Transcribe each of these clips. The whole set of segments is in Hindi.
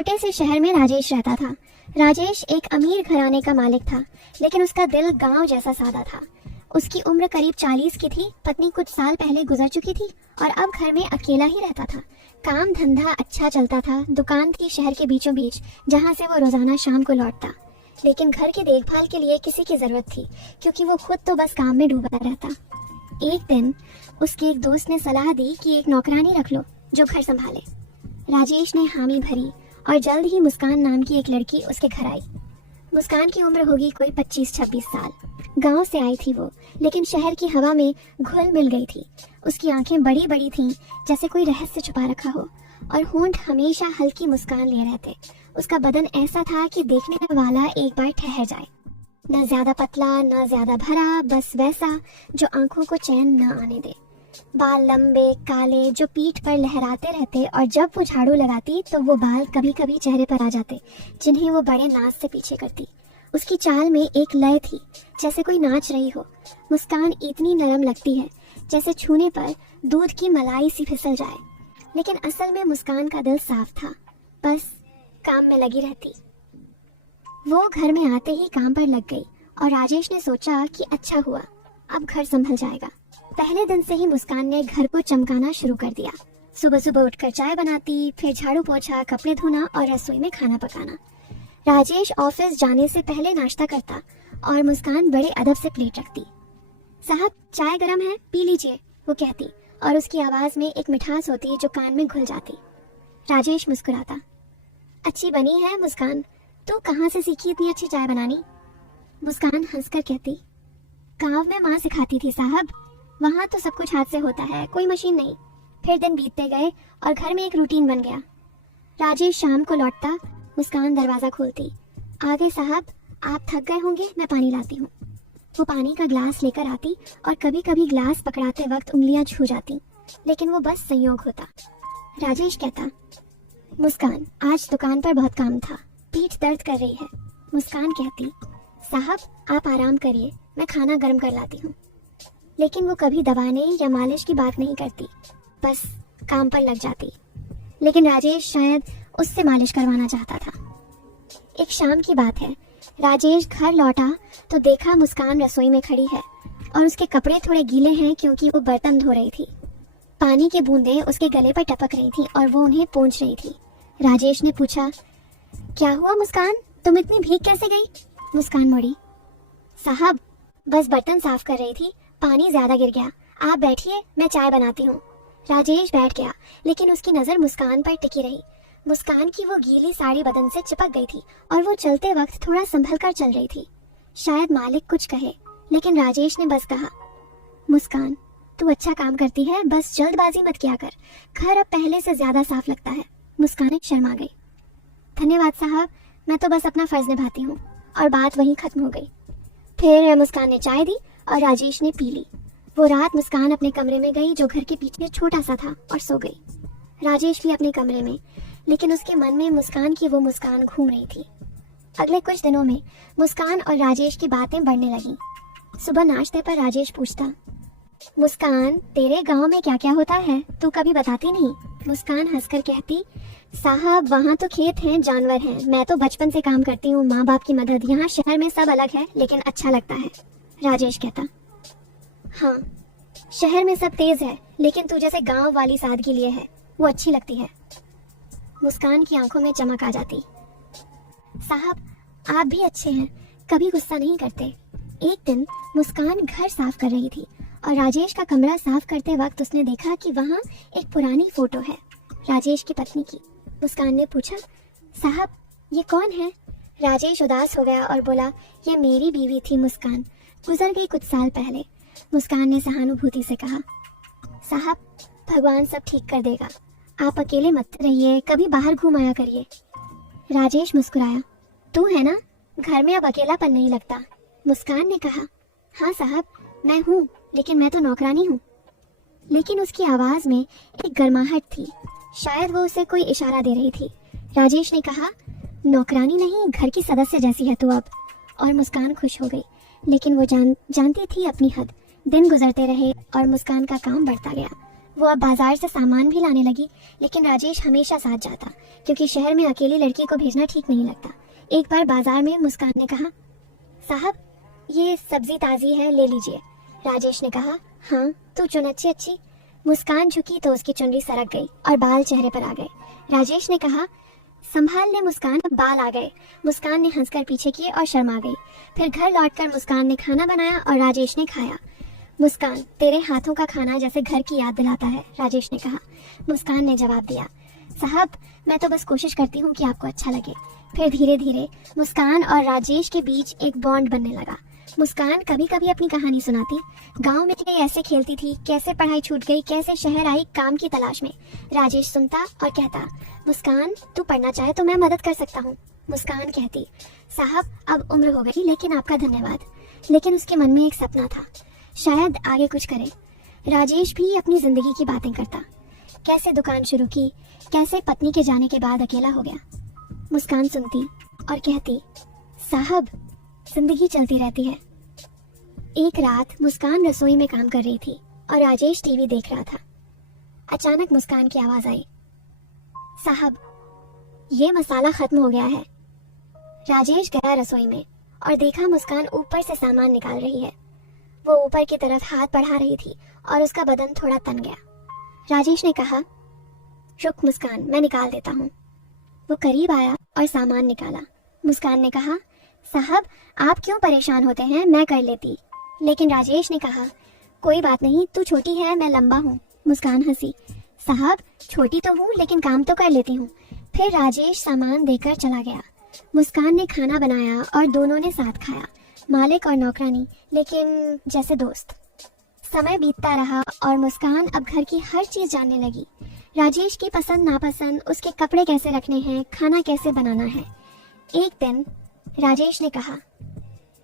छोटे से शहर में राजेश रहता था। राजेश एक अमीर घराने का मालिक था, लेकिन उसका दिल गांव जैसा सादा था। उसकी उम्र करीब 40 की थी। पत्नी कुछ साल पहले गुजर चुकी थी और अब घर में अकेला ही रहता था। काम धंधा अच्छा चलता था। दुकान थी शहर के बीचों बीच, जहाँ से वो रोजाना शाम को लौटता। लेकिन घर की देखभाल के लिए किसी की जरूरत थी, क्योंकि वो खुद तो बस काम में डूबा रहता। एक दिन उसके एक दोस्त ने सलाह दी कि एक नौकरानी रख लो जो घर संभाले। राजेश ने हामी भरी और जल्द ही मुस्कान नाम की एक लड़की उसके घर आई। मुस्कान की उम्र होगी कोई 25-26 साल। गांव से आई थी वो, लेकिन शहर की हवा में घुल मिल गई थी। उसकी आंखें बड़ी बड़ी थीं, जैसे कोई रहस्य छुपा रखा हो, और होंठ हमेशा हल्की मुस्कान लिए रहते। उसका बदन ऐसा था कि देखने वाला एक बार ठहर जाए। न ज्यादा पतला न ज्यादा भरा, बस वैसा जो आंखों को चैन न आने दे। बाल लंबे काले जो पीठ पर लहराते रहते, और जब वो झाड़ू लगाती तो वो बाल कभी कभी चेहरे पर आ जाते, जिन्हें वो बड़े नाज से पीछे करती। उसकी चाल में एक लय थी, जैसे कोई नाच रही हो। मुस्कान इतनी नरम लगती है जैसे छूने पर दूध की मलाई सी फिसल जाए। लेकिन असल में मुस्कान का दिल साफ था, बस काम में लगी रहती। वो घर में आते ही काम पर लग गई और राजेश ने सोचा कि अच्छा हुआ, अब घर संभल जाएगा। पहले दिन से ही मुस्कान ने घर को चमकाना शुरू कर दिया। सुबह सुबह उठकर चाय बनाती, फिर झाड़ू पोछा, कपड़े धोना और रसोई में खाना पकाना। राजेश ऑफिस जाने से पहले नाश्ता करता और मुस्कान बड़े अदब से प्लेट रखती। साहब चाय गरम है, पी लीजिए, वो कहती, और उसकी आवाज में एक मिठास होती जो कान में घुल जाती। राजेश मुस्कुराता। अच्छी बनी है मुस्कान, तू कहाँ से सीखी इतनी अच्छी चाय बनानी? मुस्कान हंसकर कहती, गांव में माँ सिखाती थी साहब, वहाँ तो सब कुछ हाथ से होता है, कोई मशीन नहीं। फिर दिन बीतते गए और घर में एक रूटीन बन गया। राजेश शाम को लौटता, मुस्कान दरवाजा खोलती। आ गए साहब, आप थक गए होंगे, मैं पानी लाती हूँ। वो पानी का ग्लास लेकर आती और कभी कभी ग्लास पकड़ाते वक्त उंगलियां छू जाती, लेकिन वो बस संयोग होता। राजेश कहता, मुस्कान आज दुकान पर बहुत काम था, पीठ दर्द कर रही है। मुस्कान कहती, साहब आप आराम करिए, मैं खाना गर्म कर लाती हूँ। लेकिन वो कभी दबाने या मालिश की बात नहीं करती, बस काम पर लग जाती। लेकिन राजेश शायद उससे मालिश करवाना चाहता था। एक शाम की बात है, राजेश घर लौटा तो देखा मुस्कान रसोई में खड़ी है और उसके कपड़े थोड़े गीले हैं क्योंकि वो बर्तन धो रही थी। पानी की बूंदें उसके गले पर टपक रही थी और वो उन्हें पोंछ रही थी। राजेश ने पूछा, क्या हुआ मुस्कान, तुम इतनी भीग कैसे गई? मुस्कान मुड़ी, साहब बस बर्तन साफ कर रही थी, पानी ज्यादा गिर गया, आप बैठिए मैं चाय बनाती हूँ। राजेश बैठ गया, लेकिन उसकी नजर मुस्कान पर टिकी रही। मुस्कान की वो गीली साड़ी बदन से चिपक गई थी और वो चलते वक्त थोड़ा संभल कर चल रही थी। शायद मालिक कुछ कहे, लेकिन राजेश ने बस कहा, मुस्कान तू अच्छा काम करती है, बस जल्दबाजी मत किया कर, घर अब पहले से ज्यादा साफ लगता है। मुस्कान शर्मा गई। धन्यवाद साहब, मैं तो बस अपना फर्ज निभाती हूँ। और बात वहीं खत्म हो गई। फिर मुस्कान ने चाय दी और राजेश ने पी ली। वो रात मुस्कान अपने कमरे में गई जो घर के पीछे छोटा सा था, और सो गई। राजेश भी अपने कमरे में, लेकिन उसके मन में मुस्कान की वो मुस्कान घूम रही थी। अगले कुछ दिनों में मुस्कान और राजेश की बातें बढ़ने लगीं। सुबह नाश्ते पर राजेश पूछता, मुस्कान तेरे गांव में क्या क्या होता है, तू कभी बताती नहीं? मुस्कान हंसकर कहती, साहब वहाँ तो खेत हैं, जानवर हैं, मैं तो बचपन से काम करती हूँ, माँ बाप की मदद। यहाँ शहर में सब अलग है, लेकिन अच्छा लगता है। राजेश कहता, हाँ शहर में सब तेज है, लेकिन तू जैसे गांव वाली सादगी लिए है, वो अच्छी लगती है। मुस्कान की आंखों में चमक आ जाती। साहब आप भी अच्छे हैं, कभी गुस्सा नहीं करते। एक दिन मुस्कान घर साफ कर रही थी और राजेश का कमरा साफ करते वक्त उसने देखा कि वहाँ एक पुरानी फोटो है, राजेश की पत्नी की। मुस्कान ने पूछा, साहब ये कौन है? राजेश उदास हो गया और बोला, ये मेरी बीवी थी मुस्कान, गुजर गई कुछ साल पहले। मुस्कान ने सहानुभूति से कहा, साहब भगवान सब ठीक कर देगा, आप अकेले मत रहिए, कभी बाहर घूम आया करिए। राजेश मुस्कुराया, तू है ना, घर में अब अकेलापन नहीं लगता। मुस्कान ने कहा, हाँ साहब मैं हूँ, लेकिन मैं तो नौकरानी हूँ। लेकिन उसकी आवाज में एक गर्माहट थी, शायद वो उसे कोई इशारा दे रही थी। राजेश ने कहा, नौकरानी नहीं, घर की सदस्य जैसी है तू अब। और मुस्कान खुश हो गई, लेकिन वो जानती थी अपनी हद। दिन गुजरते रहे और मुस्कान का काम बढ़ता गया। वो अब बाजार से सामान भी लाने लगी, लेकिन राजेश हमेशा साथ जाता क्योंकि शहर में अकेली लड़की को भेजना ठीक नहीं लगता। एक बार बाजार में मुस्कान ने कहा, साहब ये सब्जी ताजी है, ले लीजिए। राजेश ने कहा, हाँ तू चुन अच्छी। मुस्कान झुकी तो उसकी चुनरी सरक गई और बाल चेहरे पर आ गए। राजेश ने कहा, संभाल ले मुस्कान, बाल आ गए। मुस्कान ने हंसकर पीछे किए और शर्मा गई। फिर घर लौटकर मुस्कान ने खाना बनाया और राजेश ने खाया। मुस्कान, तेरे हाथों का खाना जैसे घर की याद दिलाता है, राजेश ने कहा। मुस्कान ने जवाब दिया, साहब मैं तो बस कोशिश करती हूँ कि आपको अच्छा लगे। फिर धीरे धीरे मुस्कान और राजेश के बीच एक बॉन्ड बनने लगा। मुस्कान कभी कभी अपनी कहानी सुनाती, गांव में ऐसे खेलती थी, कैसे पढ़ाई छूट गई, कैसे शहर आई काम की तलाश में। राजेश सुनता और कहता, मुस्कान तू पढ़ना चाहे तो मैं मदद कर सकता हूँ। मुस्कान कहती, साहब अब उम्र हो गई लेकिन आपका धन्यवाद। लेकिन उसके मन में एक सपना था, शायद आगे कुछ करे। राजेश भी अपनी जिंदगी की बातें करता, कैसे दुकान शुरू की, कैसे पत्नी के जाने के बाद अकेला हो गया। मुस्कान सुनती और कहती, साहब जिंदगी चलती रहती है। एक रात मुस्कान रसोई में काम कर रही थी और राजेश टीवी देख रहा था। अचानक मुस्कान की आवाज आई, साहब ये मसाला खत्म हो गया है। राजेश गया रसोई में और देखा मुस्कान ऊपर से सामान निकाल रही है। वो ऊपर की तरफ हाथ बढ़ा रही थी और उसका बदन थोड़ा तन गया। राजेश ने कहा, रुक मुस्कान, मैं निकाल देता हूँ। वो करीब आया और सामान निकाला। मुस्कान ने कहा, साहब आप क्यों परेशान होते हैं, मैं कर लेती। लेकिन राजेश ने कहा, कोई बात नहीं, तू छोटी है, मैं लंबा हूँ। मुस्कान हंसी, साहब छोटी तो हूँ लेकिन काम तो कर लेती हूँ। फिर राजेश सामान देकर चला गया। मुस्कान ने खाना बनाया और दोनों ने साथ खाया, मालिक और नौकरानी, लेकिन जैसे दोस्त। समय बीतता रहा और मुस्कान अब घर की हर चीज जानने लगी। राजेश की पसंद नापसंद, उसके कपड़े कैसे रखने हैं, खाना कैसे बनाना है। एक दिन राजेश ने कहा,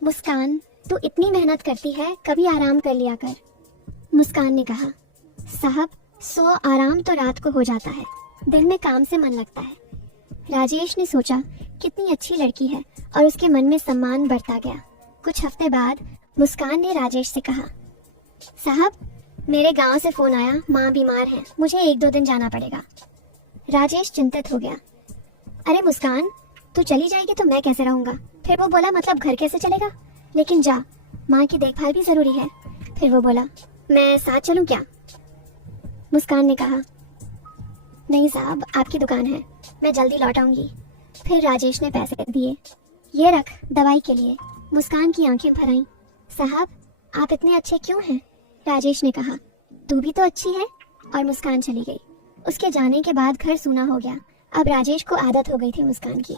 मुस्कान तू इतनी मेहनत करती है, कभी आराम कर लिया कर। मुस्कान ने कहा, साहब 100 आराम तो रात को हो जाता है, दिन में काम से मन लगता है। राजेश ने सोचा कितनी अच्छी लड़की है और उसके मन में सम्मान बढ़ता गया। कुछ हफ्ते बाद मुस्कान ने राजेश से कहा, साहब मेरे गांव से फोन आया, माँ बीमार है, मुझे 1-2 दिन जाना पड़ेगा। राजेश चिंतित हो गया, अरे मुस्कान तू चली जाएगी तो मैं कैसे रहूंगा। फिर वो बोला, मतलब घर कैसे चलेगा, लेकिन जा, माँ की देखभाल भी जरूरी है। फिर वो बोला, मैं साथ चलूं क्या। मुस्कान ने कहा, नहीं साहब आपकी दुकान है, मैं जल्दी लौट आऊंगी। फिर राजेश ने पैसे दिए, ये रख दवाई के लिए। मुस्कान की आंखें भर आईं, साहब आप इतने अच्छे क्यों हैं। राजेश ने कहा, तू भी तो अच्छी है। और मुस्कान चली गई। उसके जाने के बाद घर सूना हो गया। अब राजेश को आदत हो गई थी मुस्कान की।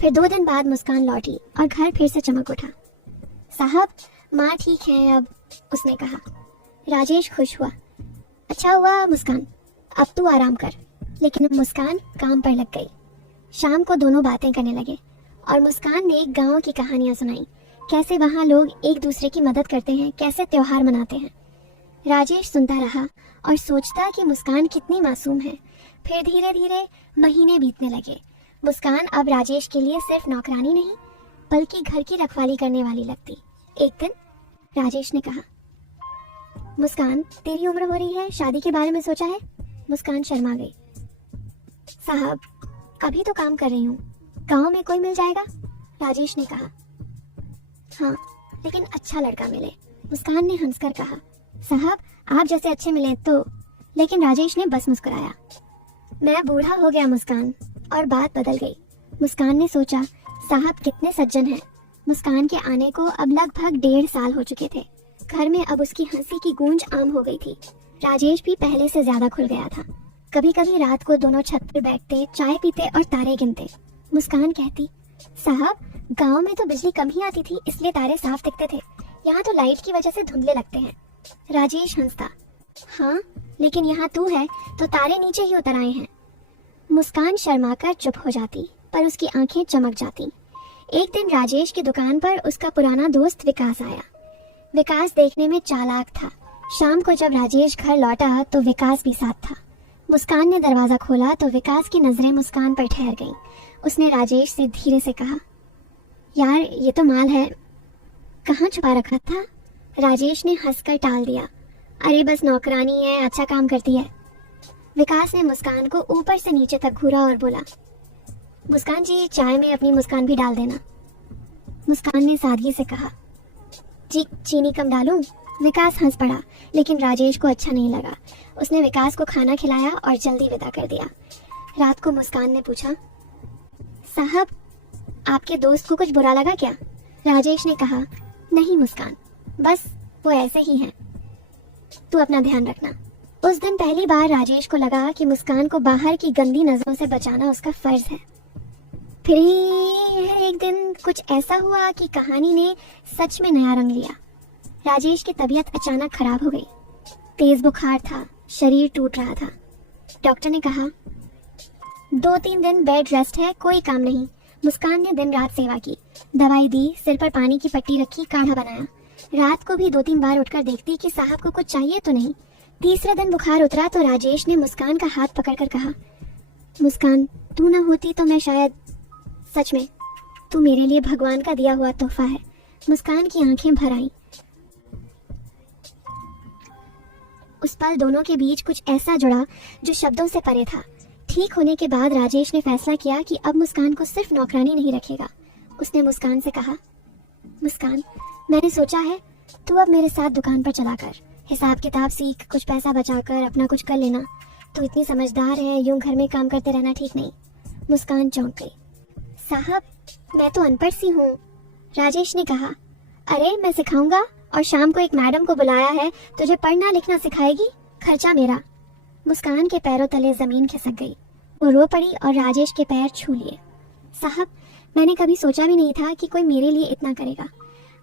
फिर 2 दिन बाद मुस्कान लौटी और घर फिर से चमक उठा। साहब माँ ठीक है अब, उसने कहा। राजेश खुश हुआ, अच्छा हुआ मुस्कान, अब तू आराम कर। लेकिन मुस्कान काम पर लग गई। शाम को दोनों बातें करने लगे और मुस्कान ने गांव की कहानियां सुनाई, कैसे वहाँ लोग एक दूसरे की मदद करते हैं, कैसे त्योहार मनाते हैं। राजेश सुनता रहा और सोचता कि मुस्कान कितनी मासूम है। फिर धीरे धीरे महीने बीतने लगे। मुस्कान अब राजेश के लिए सिर्फ नौकरानी नहीं बल्कि घर की रखवाली करने वाली लगती। एक दिन राजेश ने कहा, मुस्कान तेरी उम्र हो रही है, शादी के बारे में सोचा है। मुस्कान शर्मा गई। साहब अभी तो काम कर रही हूँ, गांव में कोई मिल जाएगा। राजेश ने कहा, हाँ लेकिन अच्छा लड़का मिले। मुस्कान ने हंसकर कहा, साहब आप जैसे अच्छे मिले तो। लेकिन राजेश ने बस मुस्कुराया। मैं बूढ़ा हो गया मुस्कान। और बात बदल गई। मुस्कान ने सोचा, साहब कितने सज्जन हैं। मुस्कान के आने को अब लगभग 1.5 साल हो चुके थे। घर में अब उसकी हंसी की गूंज आम हो गई थी। राजेश भी पहले से ज्यादा खुल गया था। कभी कभी रात को दोनों छत पर बैठते, चाय पीते और तारे गिनते। मुस्कान कहती, साहब गांव में तो बिजली कम ही आती थी, इसलिए तारे साफ दिखते थे, यहाँ तो लाइट की वजह से धुंधले लगते हैं। राजेश हंसता, हाँ लेकिन यहाँ तू है तो तारे नीचे ही उतर आए हैं। मुस्कान शर्माकर चुप हो जाती, पर उसकी आंखें चमक जाती। एक दिन राजेश की दुकान पर उसका पुराना दोस्त विकास आया। विकास देखने में चालाक था। शाम को जब राजेश घर लौटा तो विकास भी साथ था। मुस्कान ने दरवाजा खोला तो विकास की नजरें मुस्कान पर ठहर गईं। उसने राजेश से धीरे से कहा, यार ये तो माल है, कहाँ छुपा रखा था। राजेश ने हंसकर टाल दिया, अरे बस नौकरानी है, अच्छा काम करती है। विकास ने मुस्कान को ऊपर से नीचे तक घूरा और बोला, मुस्कान जी, चाय में अपनी मुस्कान भी डाल देना। मुस्कान ने सादगी से कहा, जी चीनी कम डालूं? विकास हंस पड़ा, लेकिन राजेश को अच्छा नहीं लगा। उसने विकास को खाना खिलाया और जल्दी विदा कर दिया। रात को मुस्कान ने पूछा, साहब आपके दोस्त को कुछ बुरा लगा क्या? राजेश ने कहा, नहीं मुस्कान, बस वो ऐसे ही हैं। तू अपना ध्यान रखना। उस दिन पहली बार राजेश को लगा कि मुस्कान को बाहर की गंदी नजरों से बचाना उसका फर्ज है। फिर एक दिन कुछ ऐसा हुआ कि कहानी ने सच में नया रंग लिया। राजेश की तबीयत अचानक खराब हो गई। तेज बुखार था, शरीर टूट रहा था। डॉक्टर ने कहा, 2-3 दिन बेड रेस्ट है, कोई काम नहीं। मुस्कान ने दिन रात सेवा की, दवाई दी, सिर पर पानी की पट्टी रखी, काढ़ा बनाया। रात को भी 2-3 बार उठकर देखती कि साहब को कुछ चाहिए तो नहीं। तीसरे दिन बुखार उतरा तो राजेश ने मुस्कान का हाथ पकड़कर कहा, मुस्कान तू ना होती तो मैं शायद, सच में तू मेरे लिए भगवान का दिया हुआ तोहफा है। मुस्कान की आंखें भर आईं। उस पल दोनों के बीच कुछ ऐसा जुड़ा जो शब्दों से परे था। ठीक होने के बाद राजेश ने फैसला किया कि अब मुस्कान को सिर्फ नौकरानी नहीं रखेगा। उसने मुस्कान से कहा, मुस्कान मैंने सोचा है तू अब मेरे साथ दुकान पर चला कर, हिसाब किताब सीख, कुछ पैसा बचाकर अपना कुछ कर लेना। तू इतनी समझदार है, यूं घर में काम करते रहना ठीक नहीं। मुस्कान चौंक गई। साहब मैं तो अनपढ़ सी हूँ। राजेश ने कहा, अरे मैं सिखाऊंगा, और शाम को एक मैडम को बुलाया है, तुझे पढ़ना लिखना सिखाएगी, खर्चा मेरा। मुस्कान के पैरों तले जमीन खिसक गई। वो रो पड़ी और राजेश के पैर छू लिए। साहब मैंने कभी सोचा भी नहीं था कि कोई मेरे लिए इतना करेगा।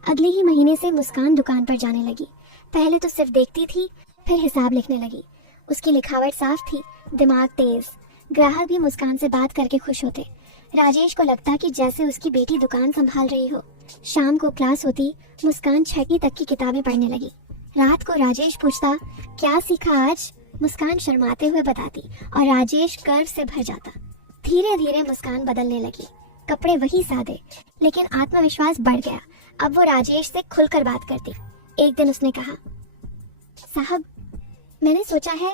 अगले ही महीने से मुस्कान दुकान पर जाने लगी। पहले तो सिर्फ देखती थी, फिर हिसाब लिखने लगी। उसकी लिखावट साफ थी, दिमाग तेज। ग्राहक भी मुस्कान से बात करके खुश होते। राजेश को लगता कि जैसे उसकी बेटी दुकान संभाल रही हो। शाम को क्लास होती, मुस्कान 6वीं तक की किताबें पढ़ने लगी। रात को राजेश पूछता, क्या सीखा आज? मुस्कान शर्माते हुए बताती और राजेश गर्व से भर जाता। धीरे धीरे मुस्कान बदलने लगी। कपड़े वही सादे, लेकिन आत्मविश्वास बढ़ गया। अब वो राजेश से खुलकर बात करती। एक दिन उसने कहा, साहब मैंने सोचा है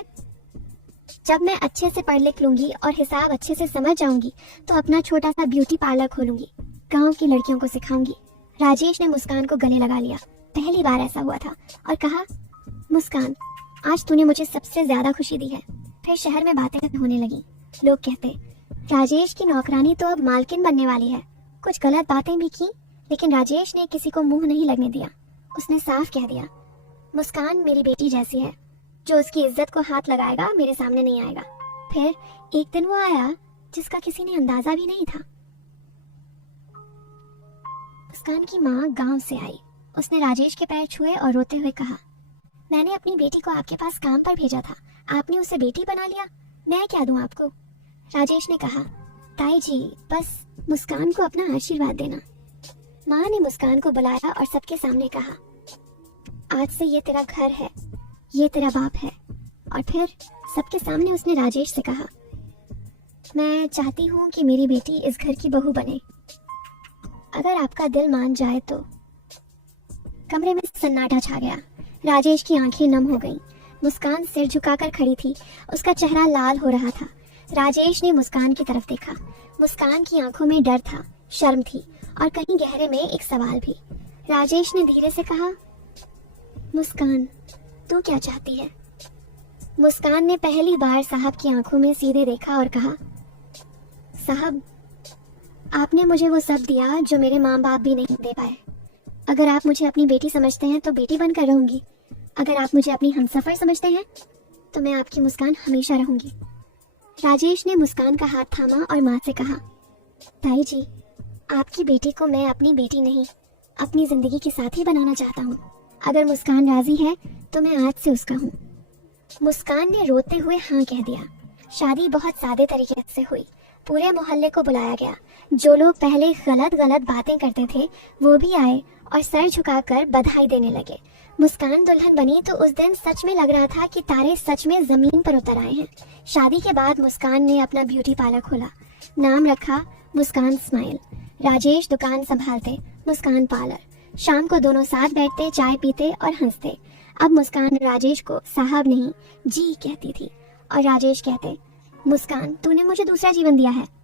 जब मैं अच्छे से पढ़ लिख लूंगी और हिसाब अच्छे से समझ जाऊंगी तो अपना छोटा सा ब्यूटी पार्लर खोलूंगी, गांव की लड़कियों को सिखाऊंगी। राजेश ने मुस्कान को गले लगा लिया। पहली बार ऐसा हुआ था, और कहा, मुस्कान आज तूने मुझे सबसे ज्यादा खुशी दी है। फिर शहर में बातें होने लगी। लोग कहते, राजेश की नौकरानी तो अब मालकिन बनने वाली है। कुछ गलत बातें भी की, लेकिन राजेश ने किसी को मुंह नहीं लगने दिया। उसने साफ कह दिया, मुस्कान मेरी बेटी जैसी है, जो उसकी इज्जत को हाथ लगाएगा मेरे सामने नहीं आएगा। फिर एक दिन वो आया जिसका किसी ने अंदाजा भी नहीं था। मुस्कान की माँ गांव से आई। उसने राजेश के पैर छुए और रोते हुए कहा, मैंने अपनी बेटी को आपके पास काम पर भेजा था, आपने उसे बेटी बना लिया, मैं क्या दूं आपको? राजेश ने कहा, ताई जी बस मुस्कान को अपना आशीर्वाद देना। माँ ने मुस्कान को बुलाया और सबके सामने कहा, आज से ये तेरा घर है, ये तेरा बाप है। और फिर सबके सामने उसने राजेश से कहा, मैं चाहती हूँ कि मेरी बेटी इस घर की बहू बने, अगर आपका दिल मान जाए तो। कमरे में सन्नाटा छा गया। राजेश की आंखें नम हो गईं। मुस्कान सिर झुकाकर खड़ी थी, उसका चेहरा लाल हो रहा था। राजेश ने मुस्कान की तरफ देखा। मुस्कान की आंखों में डर था, शर्म थी और कहीं गहरे में एक सवाल भी। राजेश ने धीरे से कहा, मुस्कान तू क्या चाहती है? मुस्कान ने पहली बार साहब की आंखों में सीधे देखा और कहा, साहब आपने मुझे वो सब दिया जो मेरे माँ बाप भी नहीं दे पाए। अगर आप मुझे अपनी बेटी समझते हैं तो बेटी बनकर रहूंगी, अगर आप मुझे अपनी हमसफर समझते हैं तो मैं आपकी मुस्कान हमेशा रहूंगी। राजेश ने मुस्कान का हाथ थामा और माँ से कहा, ताई जी आपकी बेटी को मैं अपनी बेटी नहीं, अपनी जिंदगी के साथी बनाना चाहता हूँ। अगर मुस्कान राजी है तो मैं आज से उसका हूँ। मुस्कान ने रोते हुए हाँ कह दिया। शादी बहुत सादे तरीके से हुई। पूरे मोहल्ले को बुलाया गया। जो लोग पहले गलत गलत बातें करते थे वो भी आए और सर झुकाकर बधाई देने लगे। मुस्कान दुल्हन बनी तो उस दिन सच में लग रहा था कि तारे सच में जमीन पर उतर आए हैं। शादी के बाद मुस्कान ने अपना ब्यूटी पार्लर खोला। नाम रखा मुस्कान स्माइल। राजेश दुकान संभालते, मुस्कान पार्लर। शाम को दोनों साथ बैठते, चाय पीते और हंसते। अब मुस्कान राजेश को साहब नहीं जी कहती थी और राजेश कहते, मुस्कान, तूने मुझे दूसरा जीवन दिया है।